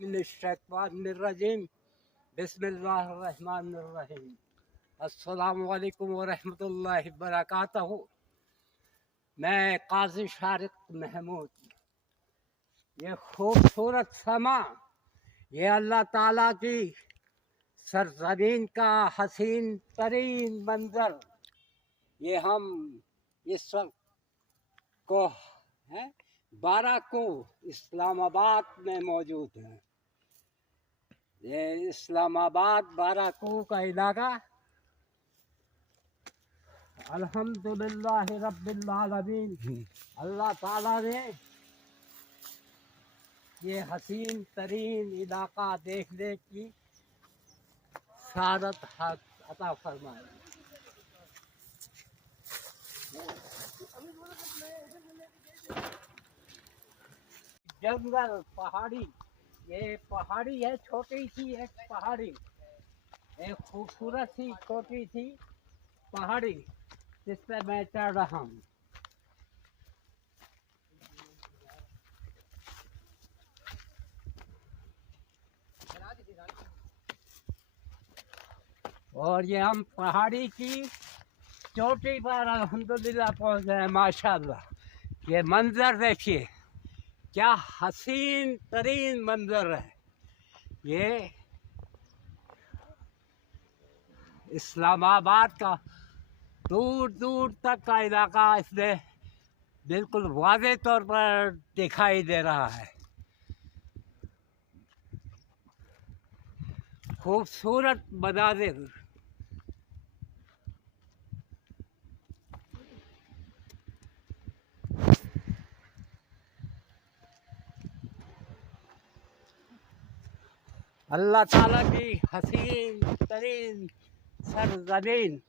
मिनश्शैतानिर्रजीम बिस्मिल्लाहिर्रहमानिर्रहीम। अस्सलामु अलैकुम व रहमतुल्लाहि व बरकातहू। मैं काज़ी शारिक महमूद। ये खूबसूरत समा, ये अल्लाह ताला की सरज़मीन का हसीन तरीन मंज़र, ये हम इस वक्त को है 12 को इस्लामाबाद में मौजूद हैं। ये इस्लामाबाद 12 को का इलाका अल्हम्दुलिल्लाह रब्बिल आलमीन, अल्लाह ताला ने ये हसीन तरीन इलाका देखने की सादत अता फरमाई। जंगल, पहाड़ी, ये पहाड़ी है, छोटी सी एक पहाड़ी, एक खूबसूरत सी छोटी सी पहाड़ी जिस पे मैं चढ़ रहा हूँ। और ये हम पहाड़ी की चोटी पर अल्हम्दुलिल्लाह पहुँच गए माशाल्लाह। ये मंज़र देखिए, क्या हसीन तरीन मंज़र है। ये इस्लामाबाद का दूर दूर तक का इलाका इसमें बिल्कुल वाज़े तौर पर दिखाई दे रहा है। खूबसूरत मनाज़िर, अल्लाह ताला की हसीन तरीन सरज़मीन